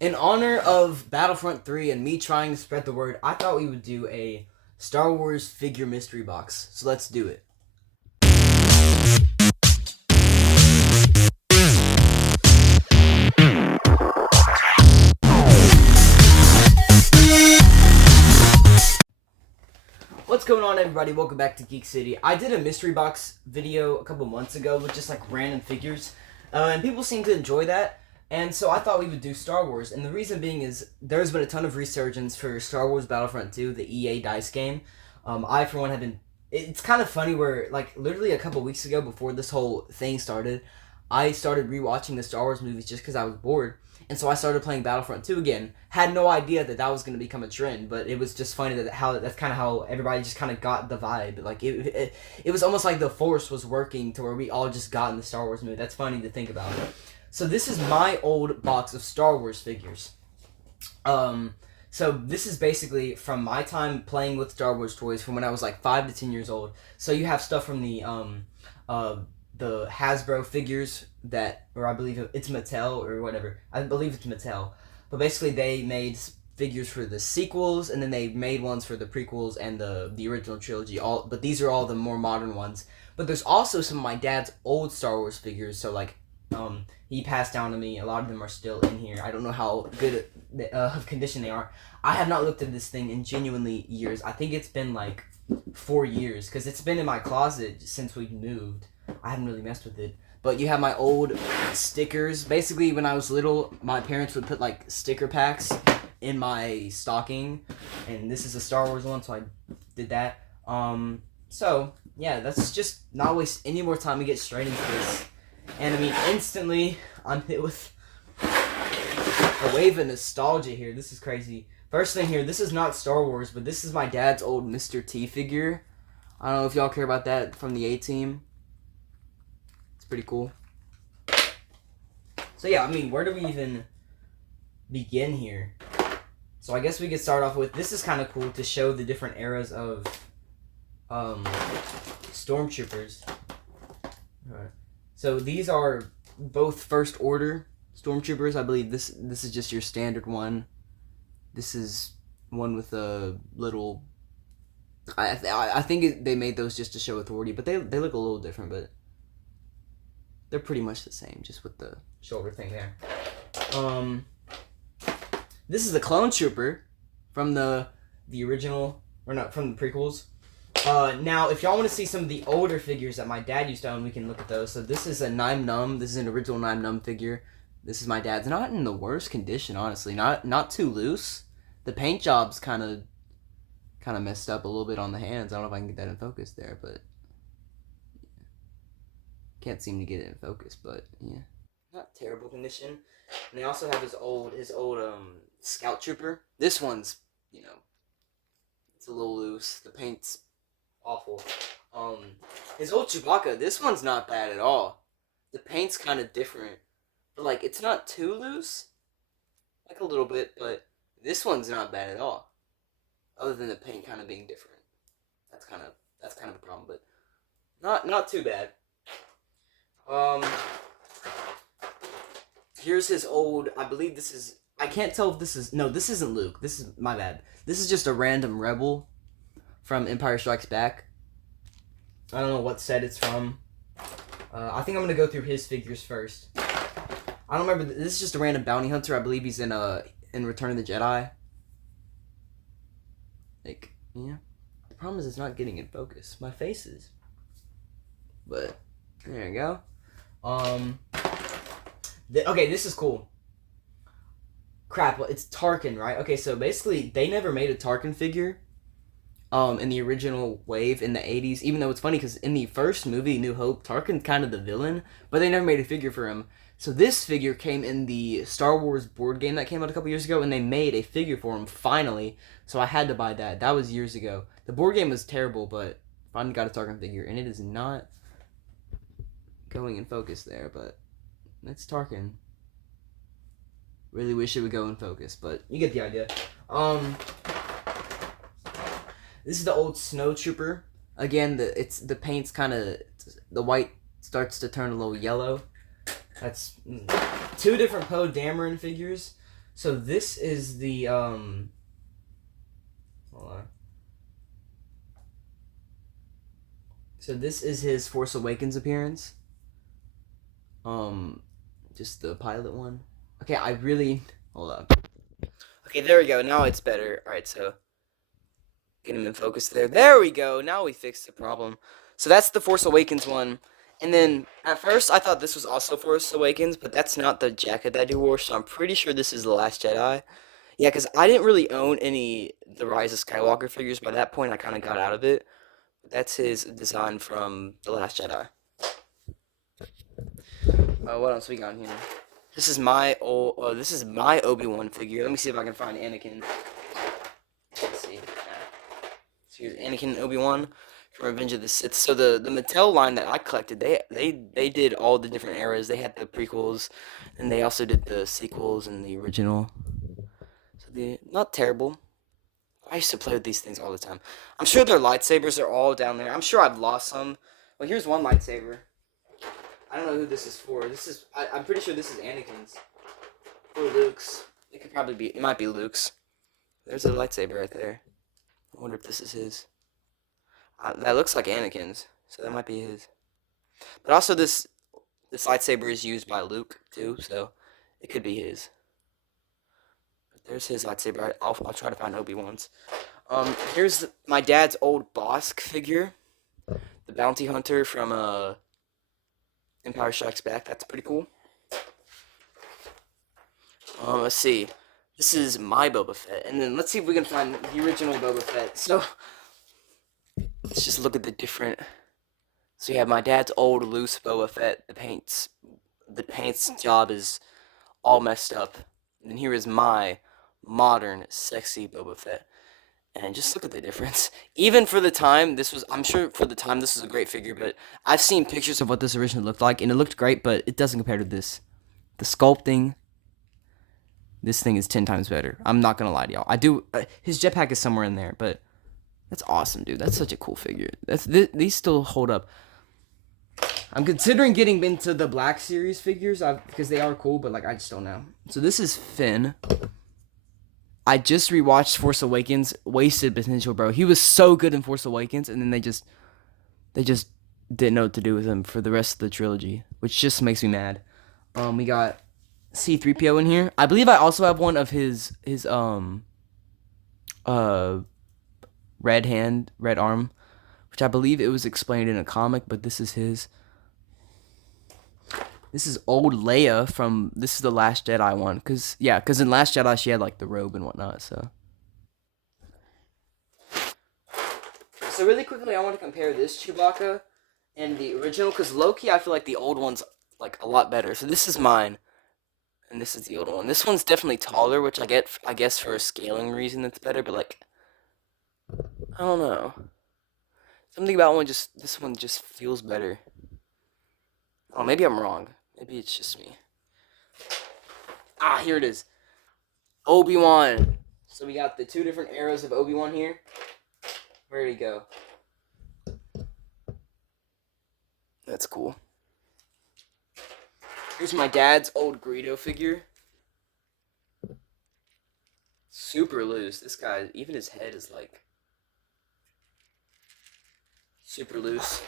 In honor of Battlefront 3 and me trying to spread the word, I thought we would do a Star Wars figure mystery box. So let's do it. What's going on, everybody? Welcome back to Geek City. I did a mystery box video a couple months ago with just like random figures, and people seem to enjoy that. And so I thought we would do Star Wars, and the reason being is there's been a ton of resurgence for Star Wars Battlefront 2, the EA DICE game. I, for one, have been... It's kind of funny where, like, literally a couple weeks ago before this whole thing started, I started rewatching the Star Wars movies just because I was bored. And so I started playing Battlefront 2 again. Had no idea that that was going to become a trend, but it was just funny that's kind of how everybody just kind of got the vibe. Like, it was almost like the Force was working to where we all just got in the Star Wars mood. That's funny to think about. So this is my old box of Star Wars figures. So this is basically from my time playing with Star Wars toys from when I was like 5 to 10 years old. So you have stuff from the Hasbro figures that, or I believe it's Mattel or whatever. I believe it's Mattel. But basically they made figures for the sequels, and then they made ones for the prequels and the original trilogy. But these are all the more modern ones. But there's also some of my dad's old Star Wars figures. So like, he passed down to me. A lot of them are still in here. I don't know how good of condition they are. I have not looked at this thing in genuinely years. I think it's been like 4 years because it's been in my closet since we moved. I haven't really messed with it. But you have my old stickers. Basically, when I was little, my parents would put like sticker packs in my stocking, and this is a Star Wars one, so I did that. So yeah, let's just not waste any more time and get straight into this. And I mean, instantly, I'm hit with a wave of nostalgia here. This is crazy. First thing here, this is not Star Wars, but this is my dad's old Mr. T figure. I don't know if y'all care about that, from the A-Team. It's pretty cool. So yeah, I mean, where do we even begin here? So I guess we could start off with, this is kind of cool to show the different eras of stormtroopers. Alright. So these are both First Order stormtroopers. I believe this is just your standard one. This is one with a little... I think they made those just to show authority, but they look a little different, but they're pretty much the same, just with the shoulder thing there. This is the clone trooper from the original, or not, from the prequels. Now, if y'all want to see some of the older figures that my dad used to own, we can look at those. So this is a Nien Nunb. This is an original Nien Nunb figure. This is my dad's. Not in the worst condition, honestly. Not too loose. The paint job's kind of messed up a little bit on the hands. I don't know if I can get that in focus there, but can't seem to get it in focus. But yeah, not terrible condition. And they also have his old Scout Trooper. This one's, it's a little loose. The paint's awful. His old Chewbacca, this one's not bad at all. The paint's kind of different, but like it's not too loose, like a little bit, but this one's not bad at all. Other than the paint kind of being different, that's kind of a problem, but not too bad. Here's his old. I believe this is. I can't tell if this is. No, this isn't Luke. This is my bad. This is just a random rebel from Empire Strikes Back. I don't know what set it's from. I think I'm gonna go through his figures first. I don't remember. This is just a random bounty hunter. I believe he's in Return of the Jedi. Like, yeah. The problem is it's not getting in focus. My face is. But there you go. Okay, this is cool. Crap, well, it's Tarkin, right? Okay, so basically, they never made a Tarkin figure in the original wave in the 80s, even though it's funny, because in the first movie, New Hope, Tarkin's kind of the villain, but they never made a figure for him. So this figure came in the Star Wars board game that came out a couple years ago, and they made a figure for him, finally, so I had to buy that. That was years ago. The board game was terrible, but finally got a Tarkin figure, and it is not going in focus there, but that's Tarkin. Really wish it would go in focus, but you get the idea. This is the old Snow Trooper. Again, the paint's kind of, the white starts to turn a little yellow. That's two different Poe Dameron figures. So this is the hold on. So this is his Force Awakens appearance. Um, just the pilot one. Okay, I really hold on. Okay, there we go. Now it's better. All right, so get him in focus there. There we go. Now we fixed the problem. So that's the Force Awakens one. And then at first I thought this was also Force Awakens, but that's not the jacket that he wore. So I'm pretty sure this is the Last Jedi. Yeah, because I didn't really own any The Rise of Skywalker figures. By that point, I kind of got out of it. That's his design from The Last Jedi. What else we got here? This is my old. This is my Obi-Wan figure. Let me see if I can find Anakin. Let's see. So here's Anakin and Obi-Wan from Revenge of the Sith. So the Mattel line that I collected, they did all the different eras. They had the prequels, and they also did the sequels and the original. So they not terrible. I used to play with these things all the time. I'm sure their lightsabers are all down there. I'm sure I've lost some. Well, here's one lightsaber. I don't know who this is for. I'm pretty sure this is Anakin's. Or Luke's. It could probably be, it might be Luke's. There's a lightsaber right there. I wonder if this is his. That looks like Anakin's, so that might be his. But also this lightsaber is used by Luke too, so it could be his. But there's his lightsaber. I'll try to find Obi-Wan's. Here's my dad's old Bossk figure, the bounty hunter from Empire Strikes Back. That's pretty cool. Let's see. This is my Boba Fett, and then let's see if we can find the original Boba Fett. So let's just look at the different. So you have my dad's old loose Boba Fett. The paint's job is all messed up. And then here is my modern, sexy Boba Fett. And just look at the difference. Even for the time, I'm sure for the time this was a great figure, but I've seen pictures of what this originally looked like, and it looked great, but it doesn't compare to this. The sculpting, this thing is 10 times better. I'm not gonna lie to y'all. His jetpack is somewhere in there, but that's awesome, dude. That's such a cool figure. These still hold up. I'm considering getting into the Black Series figures because they are cool, but like I just don't know. So this is Finn. I just rewatched Force Awakens. Wasted potential, bro. He was so good in Force Awakens, and then they just didn't know what to do with him for the rest of the trilogy, which just makes me mad. We got C-3PO in here. I believe I also have one of his red arm, which I believe it was explained in a comic, but this is his. This is old Leia from, this is the Last Jedi one, cause in Last Jedi she had like the robe and whatnot, so. So really quickly, I want to compare this Chewbacca and the original, cause Loki, I feel like the old one's like a lot better. So this is mine, and this is the old one. This one's definitely taller, which I guess for a scaling reason it's better, but like, I don't know. Something about this one just feels better. Oh, maybe I'm wrong. Maybe it's just me. Here it is. Obi-Wan. So we got the two different eras of Obi-Wan here. Where did he go? That's cool. Here's my dad's old Greedo figure. Super loose. This guy, even his head is like super loose.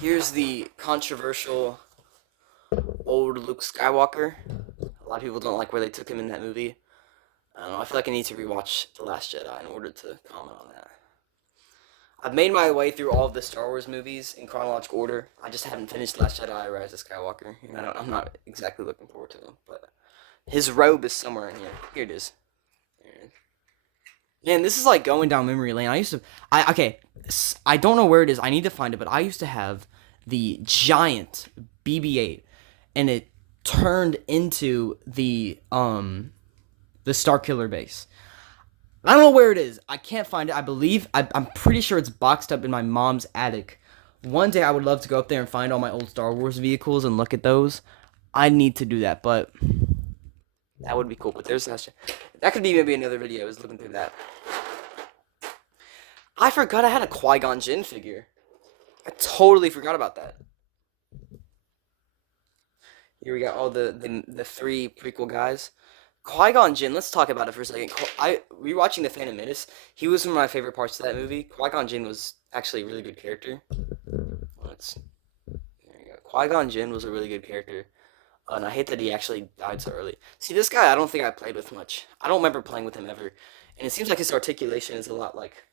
Here's the controversial old Luke Skywalker. A lot of people don't like where they took him in that movie. I don't know, I feel like I need to rewatch The Last Jedi in order to comment on that. I've made my way through all of the Star Wars movies in chronological order. I just haven't finished Last Jedi or Rise of Skywalker. I'm not exactly looking forward to them, but his robe is somewhere in here. Here it is. Man, this is like going down memory lane. I don't know where it is. I need to find it, but I used to have the giant BB-8, and it turned into the Starkiller base. I don't know where it is. I can't find it. I'm pretty sure it's boxed up in my mom's attic. One day I would love to go up there and find all my old Star Wars vehicles and look at those. I need to do that, but that would be cool. But that could be maybe another video. I was looking through that. I forgot I had a Qui-Gon Jinn figure. I totally forgot about that. Here we got all the three prequel guys. Qui-Gon Jinn, let's talk about it for a second. I rewatching The Phantom Menace, he was one of my favorite parts of that movie. Qui-Gon Jinn was actually a really good character. Let's, there you go. Qui-Gon Jinn was a really good character. And I hate that he actually died so early. See, this guy I don't think I played with much. I don't remember playing with him ever. And it seems like his articulation is a lot like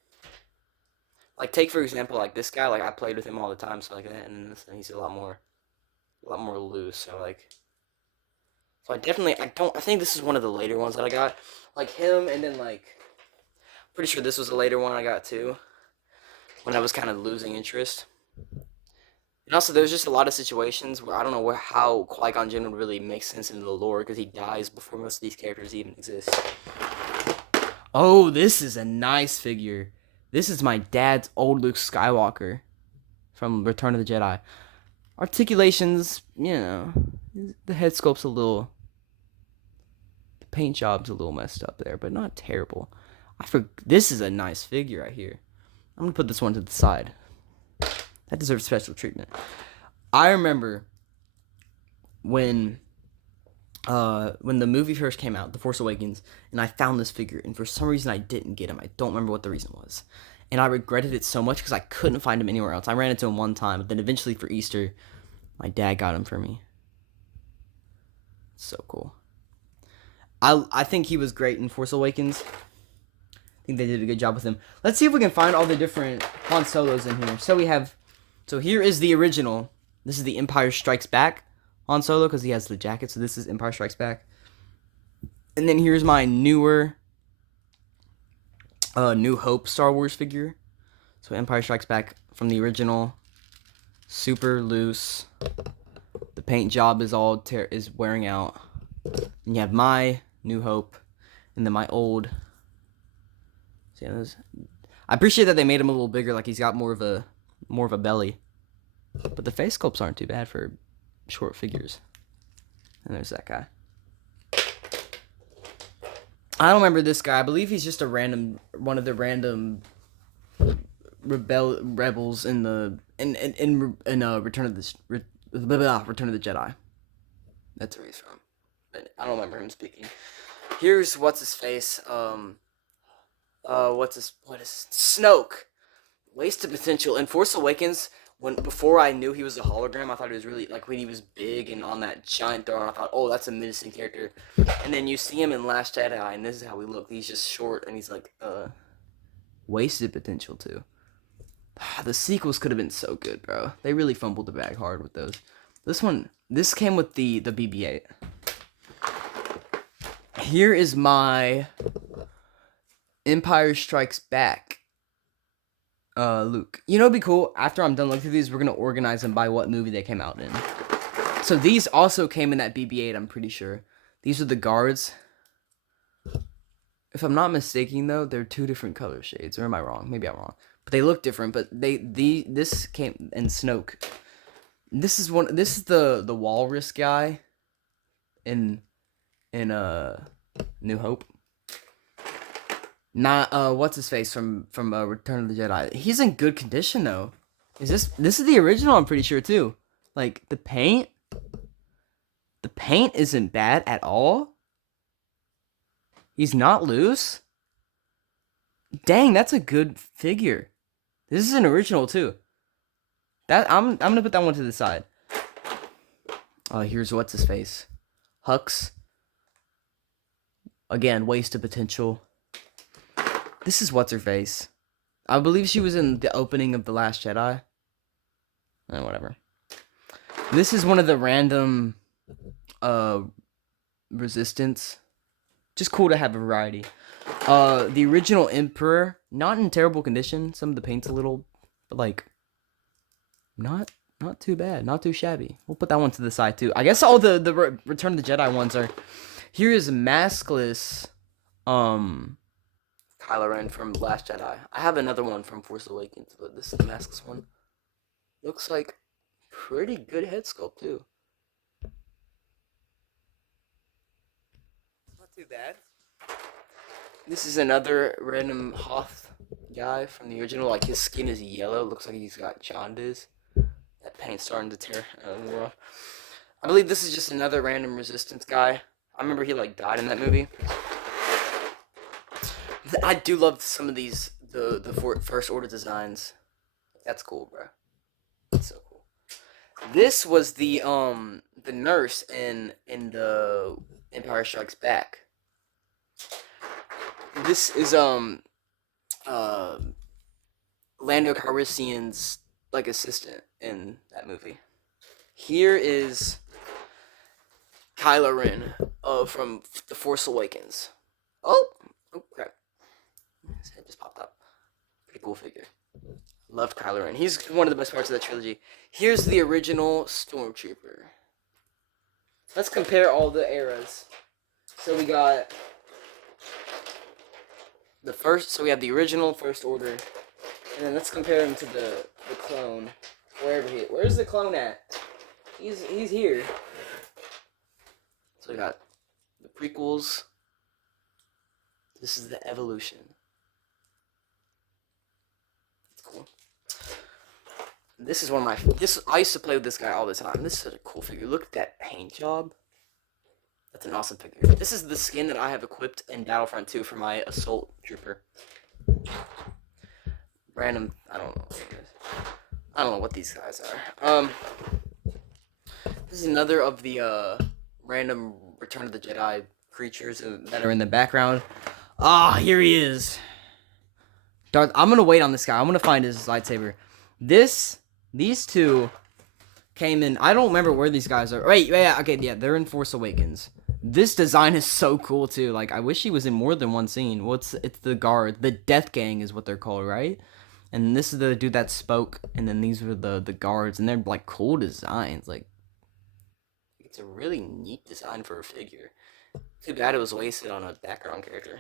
take for example like this guy, like I played with him all the time, so like that, and he's a lot more loose, so like so I think this is one of the later ones that I got. Like him and then like pretty sure this was a later one I got too. When I was kind of losing interest. And also there's just a lot of situations where I don't know how Qui-Gon Jinn would really make sense into the lore because he dies before most of these characters even exist. Oh, this is a nice figure. This is my dad's old Luke Skywalker from Return of the Jedi. Articulations, you know, the head sculpt's a little, the paint job's a little messed up there, but not terrible. This is a nice figure right here. I'm gonna put this one to the side. That deserves special treatment. I remember when the movie first came out, The Force Awakens, and I found this figure, and for some reason I didn't get him. I don't remember what the reason was. And I regretted it so much because I couldn't find him anywhere else. I ran into him one time, but then eventually for Easter, my dad got him for me. So cool. I think he was great in Force Awakens. I think they did a good job with him. Let's see if we can find all the different Han Solos in here. So here is the original. This is the Empire Strikes Back Han Solo because he has the jacket. So this is Empire Strikes Back. And then here's my newer New Hope Star Wars figure. So Empire Strikes Back from the original. Super loose. The paint job is is wearing out. And you have my New Hope, and then my old. See those? I appreciate that they made him a little bigger, like he's got more of a belly. But the face sculpts aren't too bad for short figures. And there's that guy. I don't remember this guy. I believe he's just one of the random rebels in Return of the Jedi. That's where he's from. But I don't remember him speaking. Here's what's his face. What is Snoke? Wasted potential. In Force Awakens, before I knew he was a hologram, I thought he was really like when he was big and on that giant throne. I thought, oh, that's a menacing character. And then you see him in Last Jedi, and this is how he looked. He's just short, and he's like wasted potential too. The sequels could have been so good, bro. They really fumbled the bag hard with those. This came with the BB-8. Here is my Empire Strikes Back Luke. You know, it'd be cool. After I'm done looking through these, we're gonna organize them by what movie they came out in. So these also came in that BB-8. I'm pretty sure. These are the guards. If I'm not mistaken, though, they're two different color shades. Or am I wrong? Maybe I'm wrong. But they look different. But this came in Snoke. This is the walrus guy in New Hope. Not what's his face from Return of the Jedi. He's in good condition though. This is the original, I'm pretty sure too. Like the paint isn't bad at all. He's not loose. Dang, that's a good figure. This is an original too. I'm gonna put that one to the side. Here's what's his face. Hux. Again, wasted potential. This is what's her face. I believe she was in the opening of The Last Jedi. Whatever. This is one of the random Resistance. Just cool to have a variety. The original Emperor, not in terrible condition. Some of the paint's a little, but like, not too bad, not too shabby. We'll put that one to the side too. I guess all the Return of the Jedi ones are. Here is maskless, Kylo Ren from Last Jedi. I have another one from Force Awakens, but this is the maskless one. Looks like pretty good head sculpt too. Not too bad. This is another random Hoth guy from the original. Like his skin is yellow. Looks like he's got jaundice. That paint's starting to tear. I believe this is just another random Resistance guy. I remember he like died in that movie. I do love some of these the first order designs. That's cool, bro. That's so cool. This was the nurse in the Empire Strikes Back. This is uh Lando Calrissian's like assistant in that movie. Here is Kylo Ren from The Force Awakens. Oh crap. His head just popped up. Pretty cool figure. Loved Kylo Ren. He's one of the best parts of that trilogy. Here's the original Stormtrooper. Let's compare all the eras. So we got the first. So we have the original First Order, and then let's compare him to the clone. Where's the clone at? He's here. So we got the prequels. This is the evolution. That's cool. This is one of my. I used to play with this guy all the time. This is a cool figure. Look at that paint job. That's an awesome figure. This is the skin that I have equipped in Battlefront 2 for my Assault Trooper. Random. I don't know what these guys are. This is another of the random Return of the Jedi creatures that are in the background. Here he is. Darth. I'm gonna wait on this guy. I'm gonna find his lightsaber. These two came in. I don't remember where these guys are. Wait, yeah, okay, yeah, they're in Force Awakens. This design is so cool too. Like, I wish he was in more than one scene. It's the guard, the Death Gang is what they're called, right? And this is the dude that spoke, and then these were the guards, and they're like cool designs. Like, it's a really neat design for a figure. Too bad it was wasted on a background character.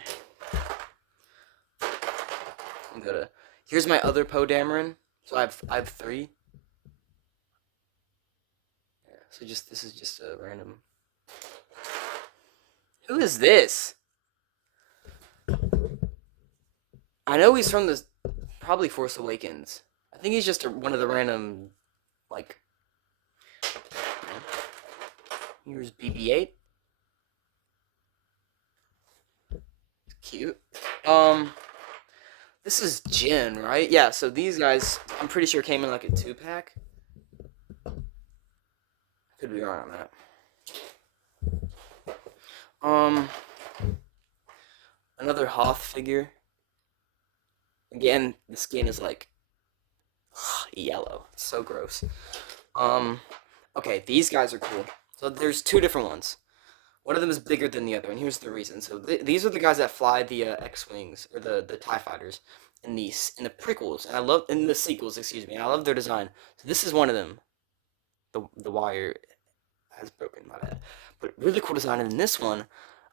Here's my other Poe Dameron. So I have 3. Yeah, so this is just a random. Who is this? I know he's from probably Force Awakens. I think he's just one of the random, like. Here's BB-8. Cute. This is Jin, right? Yeah, so these guys, I'm pretty sure came in like a 2-pack. Could be wrong on that. Another Hoth figure. Again, the skin is like yellow. It's so gross. Okay, these guys are cool. So there's 2 different ones. One of them is bigger than the other, and here's the reason. So these are the guys that fly the X-wings or the TIE fighters in the prequels, and in the sequels, excuse me. And I love their design. So this is one of them. The wire has broken, my bad. But really cool design. And in this one,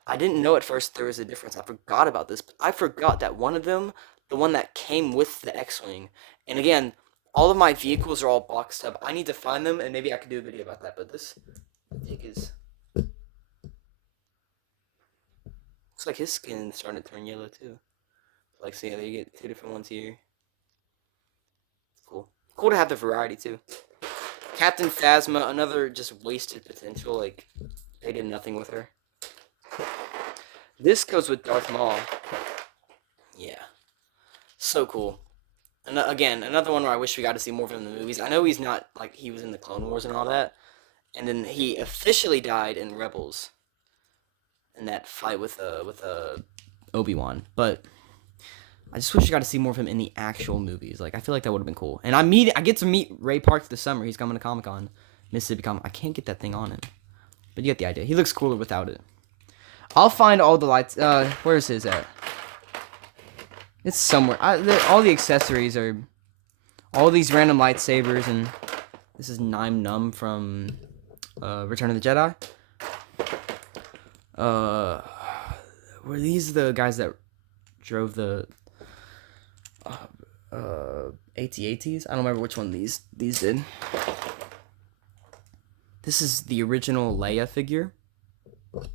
I didn't know at first there was a difference. I forgot about this, but I forgot that one of them, the one that came with the X-wing, and again, all of my vehicles are all boxed up. I need to find them, and maybe I could do a video about that. But this thing is. Looks like his skin is starting to turn yellow too. Like, see, they get 2 different ones here. Cool. Cool to have the variety too. Captain Phasma, another just wasted potential. Like, they did nothing with her. This goes with Darth Maul. Yeah. So cool. And again, another one where I wish we got to see more of him in the movies. I know he's not, like, he was in the Clone Wars and all that. And then he officially died in Rebels. In that fight with Obi-Wan, but I just wish you got to see more of him in the actual movies. Like, I feel like that would have been cool. And I get to meet Ray Park this summer. He's coming to Comic-Con, Mississippi Comic. I can't get that thing on him, but you get the idea. He looks cooler without it. I'll find all the lights. Where's his at? It's somewhere. All the accessories are all these random lightsabers, and this is Nien Nunb from Return of the Jedi. Were these the guys that drove the AT-ATs? I don't remember which one these did. This is the original Leia figure,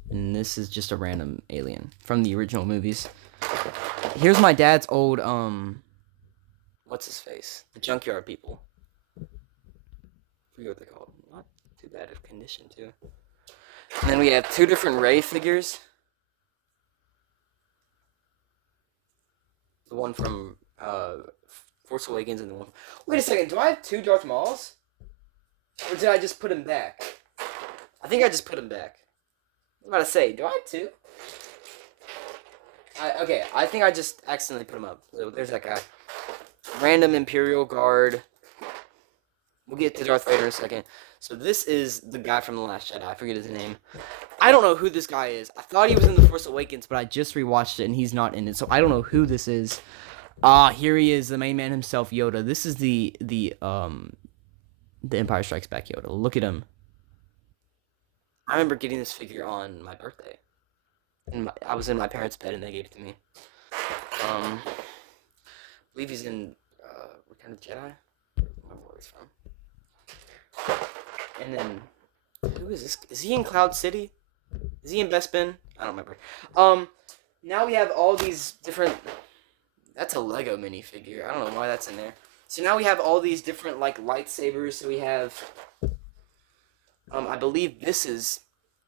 and this is just a random alien from the original movies. Here's my dad's old what's his face? The Junkyard People. I forget what they're called. Not too bad of condition too. And then we have two different Rey figures. The one from Force Awakens and the one. Wait a second, do I have two Darth Mauls? Or did I just put him back? I think I just put him back. I was about to say, do I have two? Okay, I think I just accidentally put him up. So there's that guy. Random Imperial Guard. We'll get to Darth Vader in a second. So this is the guy from The Last Jedi. I forget his name. I don't know who this guy is. I thought he was in The Force Awakens, but I just rewatched it and he's not in it. So I don't know who this is. Here he is, the main man himself, Yoda. This is the Empire Strikes Back Yoda. Look at him. I remember getting this figure on my birthday. I was in my parents' bed and they gave it to me. I believe he's in Return of the Jedi. I don't remember where he's from. And then, who is this? Is he in Cloud City? Is he in Bespin? I don't remember. Now we have all these different. That's a Lego minifigure. I don't know why that's in there. So now we have all these different like lightsabers. So we have. I believe this is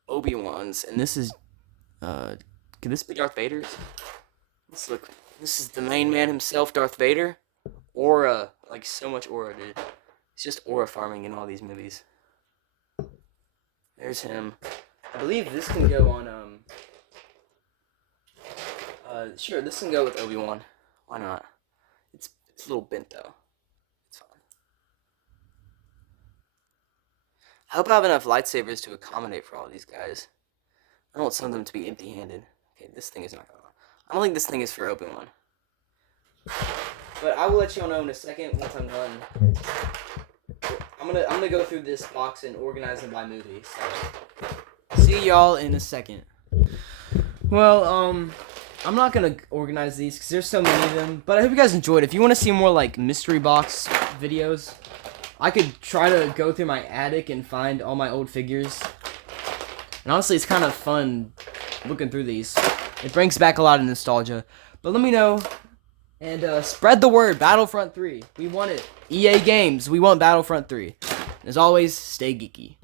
Obi-Wan's, and this is. Could this be Darth Vader's? Let's look. This is the main man himself, Darth Vader. Aura, like so much aura, dude. It's just aura farming in all these movies. There's him. I believe this can go on. Sure, this can go with Obi-Wan. Why not? It's a little bent though. It's fine. I hope I have enough lightsabers to accommodate for all these guys. I don't want some of them to be empty-handed. Okay, this thing is not going on. I don't think this thing is for Obi-Wan. But I will let y'all know in a second once I'm done. I'm gonna go through this box and organize them by movie. So see y'all in a second. Well, I'm not gonna organize these because there's so many of them. But I hope you guys enjoyed. If you want to see more like mystery box videos, I could try to go through my attic and find all my old figures. And honestly, it's kind of fun looking through these. It brings back a lot of nostalgia. But let me know. And spread the word. Battlefront 3. We want it. EA Games. We want Battlefront 3. As always, stay geeky.